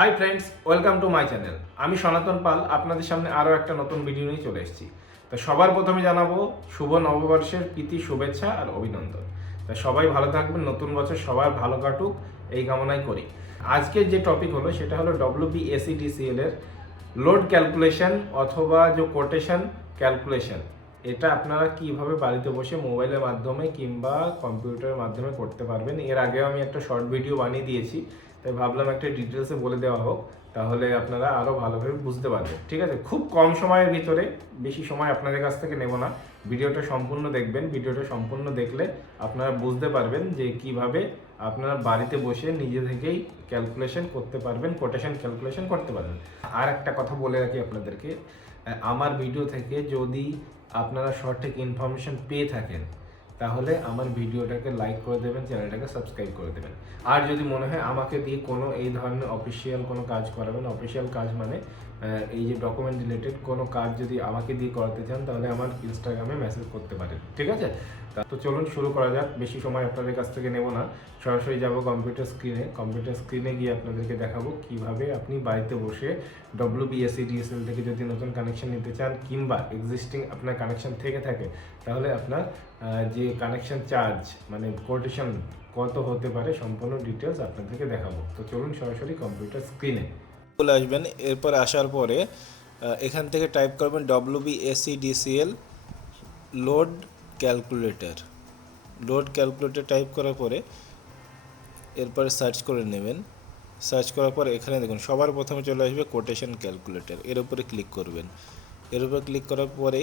Hi friends, welcome to my channel. আমি সনাতন পাল আপনাদের সামনে আরও একটা নতুন ভিডিও নিয়ে চলে এসেছি। তো সবার প্রথমে জানাবো শুভ নববর্ষের প্রীতি শুভেচ্ছা আর অভিনন্দন। তা সবাই ভালো থাকবেন, নতুন বছর সবার ভালো কাটুক এই কামনাই করি। আজকের যে টপিক হলো সেটা হলো WBSEDCL এর লোড ক্যালকুলেশন অথবা যে কোটেশন ক্যালকুলেশন। এটা আপনারা কিভাবে বাড়িতে বসে মোবাইলের মাধ্যমে কিংবা কম্পিউটারের মাধ্যমে করতে পারবেন। এর আগেও আমি একটা শর্ট ভিডিও বানিয়ে দিয়েছি, তাই ভাবলাম একটা ডিটেলসে বলে দেওয়া হোক, তাহলে আপনারা আরও ভালোভাবে বুঝতে পারবেন। ঠিক আছে, খুব কম সময়ের ভিতরে, বেশি সময় আপনাদের কাছ থেকে নেব না। ভিডিওটা সম্পূর্ণ দেখবেন। ভিডিওটা সম্পূর্ণ দেখলে আপনারা বুঝতে পারবেন যে কিভাবে আপনারা বাড়িতে বসে নিজে থেকেই ক্যালকুলেশন করতে পারবেন, কোটেশন ক্যালকুলেশন করতে পারবেন। আর একটা কথা বলে রাখি আপনাদেরকে, আমার ভিডিও থেকে যদি আপনারা সঠিক ইনফরমেশন পেয়ে থাকেন তাহলে আমার ভিডিওটাকে লাইক করে দেবেন, চ্যানেলটাকে সাবস্ক্রাইব করে দেবেন। আর যদি মনে হয় আমাকে দিয়ে কোনো এই ধরনের অফিসিয়াল কোনো কাজ করাবেন, অফিসিয়াল কাজ মানে এই যে ডকুমেন্ট রিলেটেড কোনো কাজ যদি আমাকে দিয়ে করাতে চান তাহলে আমার ইনস্টাগ্রামে মেসেজ করতে পারেন। ঠিক আছে, তো চলুন শুরু করা যাক। বেশি সময় আপনাদের কাছ থেকে নেব না, সরাসরি যাব কম্পিউটার স্ক্রিনে। কম্পিউটার স্ক্রিনে গিয়ে আপনাদেরকে দেখাবো কিভাবে আপনি বাড়িতে বসে WBSEDCL থেকে যদি নতুন কানেকশন নিতে চান কিংবা এক্সিস্টিং আপনার কানেকশন থেকে থাকে তাহলে আপনার যে কানেকশন চার্জ মানে কোটেশন কত হতে পারে সম্পূর্ণ ডিটেলস আপনাদেরকে দেখাবো। তো চলুন সরাসরি কম্পিউটার স্ক্রিনে চলে আসবেন। এরপর আসার পরে এখান থেকে টাইপ করবেন WBSEDCL load calculator. Load calculator type করার পরে এরপরে সার্চ করে নেবেন। সার্চ করার পর এখানে দেখুন সবার প্রথমে চলে আসবে কোটেশন ক্যালকুলেটর, এর উপরে ক্লিক করবেন। এর উপরে ক্লিক করার পরে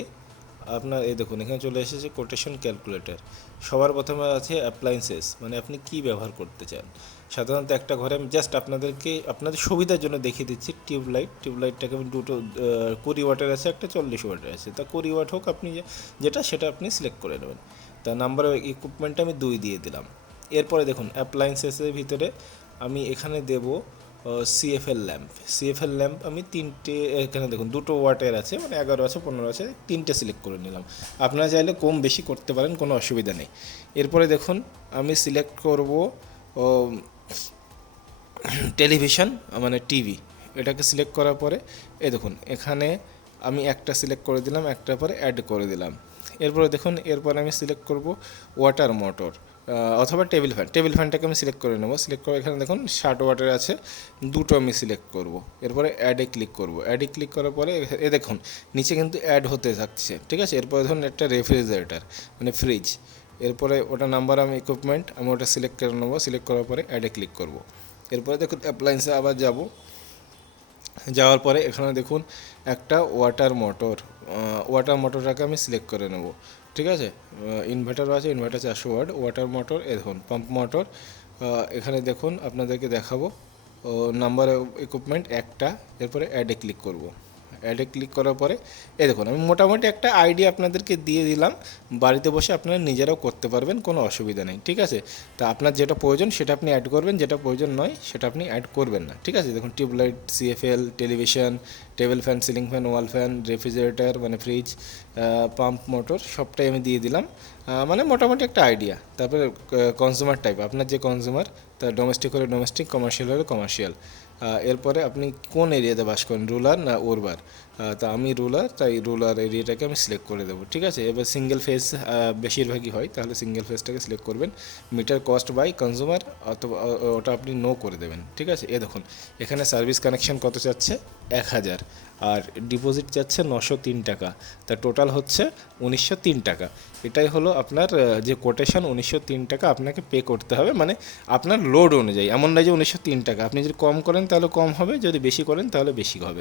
আপনার এই দেখুন এখানে চলে এসেছে কোটেশন ক্যালকুলেটর। সবার প্রথমে আছে অ্যাপ্লায়েন্সেস, মানে আপনি কি ব্যবহার করতে চান। সাধারণত একটা ঘরে আমি জাস্ট আপনাদেরকে আপনাদের সুবিধার জন্য দেখিয়ে দিচ্ছি। টিউবলাইটটাকে আমি দুটো 20 ওয়াটের আছে, একটা 40 ওয়াটের আছে। তা 20 ওয়াট হোক, আপনি যেটা সেটা আপনি সিলেক্ট করে নেবেন। তা নাম্বার অফ ইকুইপমেন্টটা আমি 2 দিয়ে দিলাম। এরপরে দেখুন অ্যাপ্লায়েন্সেসের ভিতরে আমি এখানে দেব CFL ল্যাম্প আমি 3টে, এখানে দেখুন 2 ওয়াটের আছে, মানে 11 আছে 15 আছে, 3টে সিলেক্ট করে নিলাম। আপনারা চাইলে কম বেশি করতে পারেন, কোনো অসুবিধা নেই। এরপরে দেখুন আমি সিলেক্ট করব টেলিভিশন মানে টিভি। এটাকে সিলেক্ট করার পরে এই দেখুন এখানে আমি একটা সিলেক্ট করে দিলাম, একটার পরে অ্যাড করে দিলাম। এরপরে দেখুন এরপরে আমি সিলেক্ট করব ওয়াটার মোটর অথবা টেবিল ফ্যানটাকে আমি সিলেক্ট করে নেব। সিলেক্ট করে এখানে দেখুন 60 ওয়াটের আছে, 2টো আমি সিলেক্ট করব। এরপরে অ্যাডে ক্লিক করব। অ্যাডে ক্লিক করার পরে এ দেখুন নিচে কিন্তু অ্যাড হতে থাকছে। ঠিক আছে, এরপরে ধরুন একটা রেফ্রিজারেটর মানে ফ্রিজ। এরপরে ওটা নাম্বার আমি ইকুইপমেন্ট আমি ওটা সিলেক্ট করে নেব। সিলেক্ট করার পরে অ্যাডে ক্লিক করব। এরপরে দেখুন অ্যাপ্লায়েন্সে আবার যাব। যাওয়ার পরে এখানে দেখুন একটা ওয়াটার মোটরটাকে আমি সিলেক্ট করে নেব। ঠিক আছে, ইনভার্টারও আছে, ইনভার্টার 400 ওয়াট। ওয়াটার মোটর এ দেখুন পাম্প মোটর। এখানে দেখুন আপনাদেরকে দেখাবো নাম্বার ইকুইপমেন্ট একটা। এরপরে অ্যাডে ক্লিক করব। অ্যাডে ক্লিক করার পরে এই দেখুন আমি মোটামুটি একটা আইডিয়া আপনাদেরকে দিয়ে দিলাম। বাড়িতে বসে আপনারা নিজেরাও করতে পারবেন, কোনো অসুবিধা নেই। ঠিক আছে, তা আপনার যেটা প্রয়োজন সেটা আপনি অ্যাড করবেন, যেটা প্রয়োজন নয় সেটা আপনি অ্যাড করবেন না। ঠিক আছে, দেখুন tubelight, CFL, television, table fan, ceiling fan, wall fan, refrigerator মানে ফ্রিজ, পাম্প মোটর সবটাই আমি দিয়ে দিলাম। মানে মোটামুটি একটা আইডিয়া। তারপরে কনজিউমার টাইপ, আপনার যে কনজিউমার, তা ডোমেস্টিক হলে ডোমেস্টিক, কমার্শিয়াল হলে কমার্শিয়াল। এরপরে আপনি কোন এরিয়াতে বাস করেন, রুরাল না উরবান। তা আমি রুরাল, তাই রুরাল এরিয়াটাকে আমি সিলেক্ট করে দেবো। ঠিক আছে, এবার সিঙ্গেল ফেজ বেশিরভাগই হয়, তাহলে সিঙ্গেল ফেজটাকে সিলেক্ট করবেন। মিটার কস্ট বাই কনজিউমার অথবা ওটা আপনি নো করে দেবেন। ঠিক আছে, এ দেখুন এখানে সার্ভিস কানেকশন কত চাচ্ছে, 1000, আর ডিপোজিট চাচ্ছে 903 টাকা। তা টোটাল হচ্ছে 1903 টাকা। এটাই হলো আপনার যে কোটেশন, 1903 টাকা আপনাকে পে করতে হবে, মানে আপনার লোড অনুযায়ী। এমন নয় যে 1903 টাকা, আপনি যদি কম করেন তাহলে কম হবে, যদি বেশি করেন তাহলে বেশি হবে।